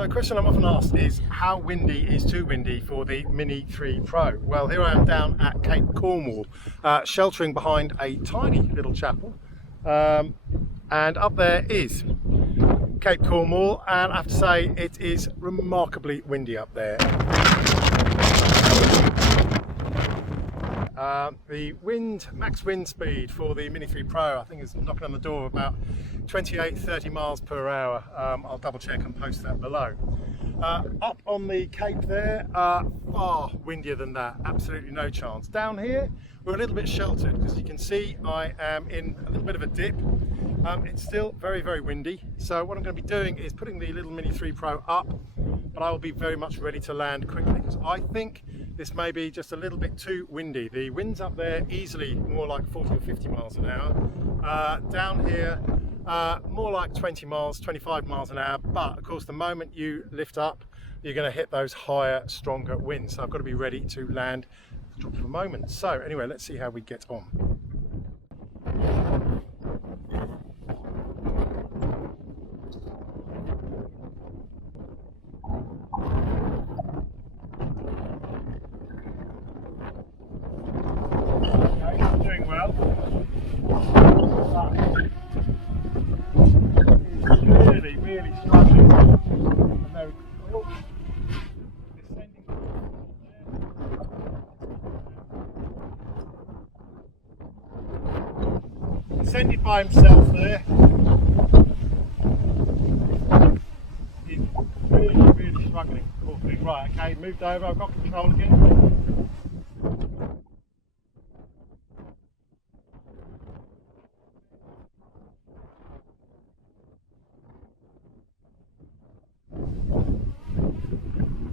So a question I'm often asked is, how windy is too windy for the Mini 3 Pro? Well, here I am down at Cape Cornwall, sheltering behind a tiny little chapel, and up there is Cape Cornwall, and I have to say it is remarkably windy up there. The max wind speed for the Mini 3 Pro, I think, is knocking on the door of about 28-30 miles per hour. I'll double check and post that below. Up on the Cape there, far windier than that, absolutely no chance. Down here, we're a little bit sheltered because you can see I am in a little bit of a dip. It's still very, very windy. So what I'm going to be doing is putting the little Mini 3 Pro up, but I will be very much ready to land quickly because I think this may be just a little bit too windy. The wind's up there easily more like 40 or 50 miles an hour. Down here, more like 20 miles, 25 miles an hour. But of course, the moment you lift up, you're going to hit those higher, stronger winds. So I've got to be ready to land at the drop of a moment. So anyway, let's see how we get on. Doing well. It's really struggling. And there we go. Descended by himself there. He's really struggling. Poor thing. Right, okay, moved over. I've got control again.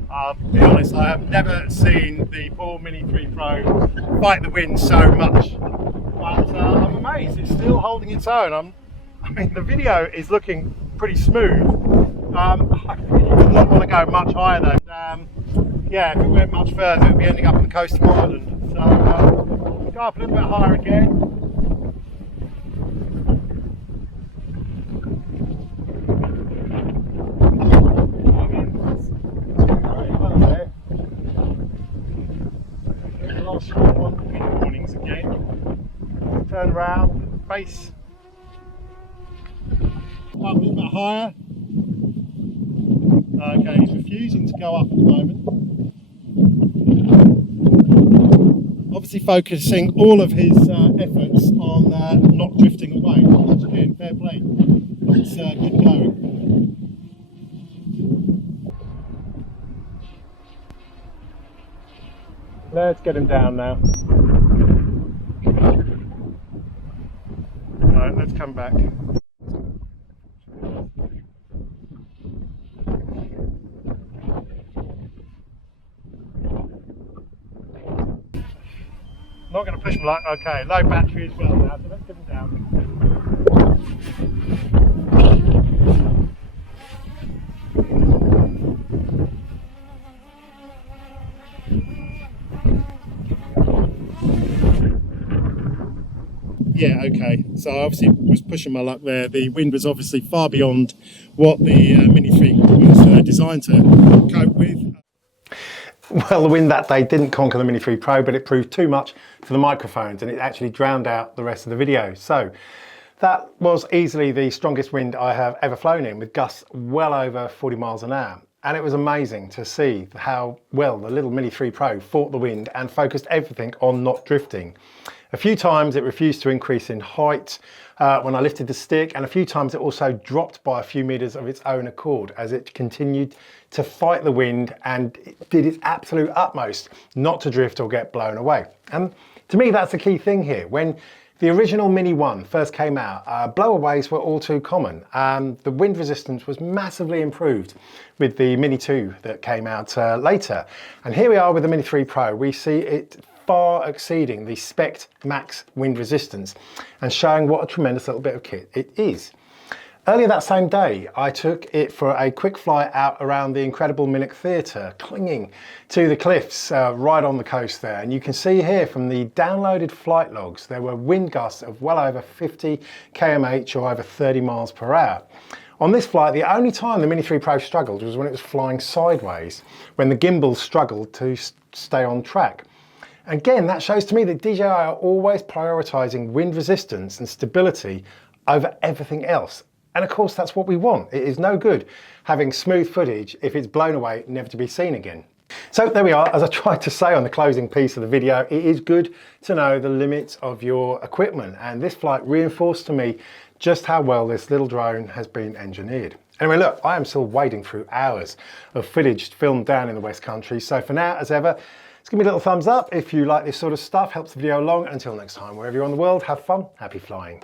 I'll be honest, I have never seen the poor Mini 3 Pro fight the wind so much, but I'm amazed it's still holding its own. I mean, the video is looking pretty smooth. I really would not want to go much higher though. Yeah, if it went much further, it would be ending up on the coast of Ireland. So go up a little bit higher again. Warnings again. Turn around, face up a little bit higher. Okay, he's refusing to go up at the moment. Obviously focusing all of his efforts on not drifting away. Which again, fair play. It's good going. Let's get him down now. Right, let's come back. Not going to push him like, okay, low battery as well now, so let's get him down. Yeah, okay, so I obviously was pushing my luck there. The wind was obviously far beyond what the Mini 3 was designed to cope with. Well, the wind that day didn't conquer the Mini 3 Pro, but it proved too much for the microphones and it actually drowned out the rest of the video. So that was easily the strongest wind I have ever flown in, with gusts well over 40 miles an hour. And it was amazing to see how well the little Mini 3 Pro fought the wind and focused everything on not drifting. A few times it refused to increase in height when I lifted the stick, and a few times it also dropped by a few meters of its own accord as it continued to fight the wind and it did its absolute utmost not to drift or get blown away. And to me, that's the key thing here. When the original Mini 1 first came out, blowaways were all too common. The wind resistance was massively improved with the Mini 2 that came out later. And here we are with the Mini 3 Pro. We see it far exceeding the spec max wind resistance and showing what a tremendous little bit of kit it is. Earlier that same day, I took it for a quick flight out around the incredible Minnock Theatre, clinging to the cliffs right on the coast there. And you can see here from the downloaded flight logs, there were wind gusts of well over 50 kmh or over 30 miles per hour. On this flight, the only time the Mini 3 Pro struggled was when it was flying sideways, when the gimbal struggled to stay on track. Again, that shows to me that DJI are always prioritising wind resistance and stability over everything else. And of course, that's what we want. It is no good having smooth footage if it's blown away, never to be seen again. So there we are. As I tried to say on the closing piece of the video, it is good to know the limits of your equipment. And this flight reinforced to me just how well this little drone has been engineered. Anyway, look, I am still wading through hours of footage filmed down in the West Country. So for now, as ever, just give me a little thumbs up if you like this sort of stuff, helps the video along. Until next time, wherever you're in the world, have fun, happy flying.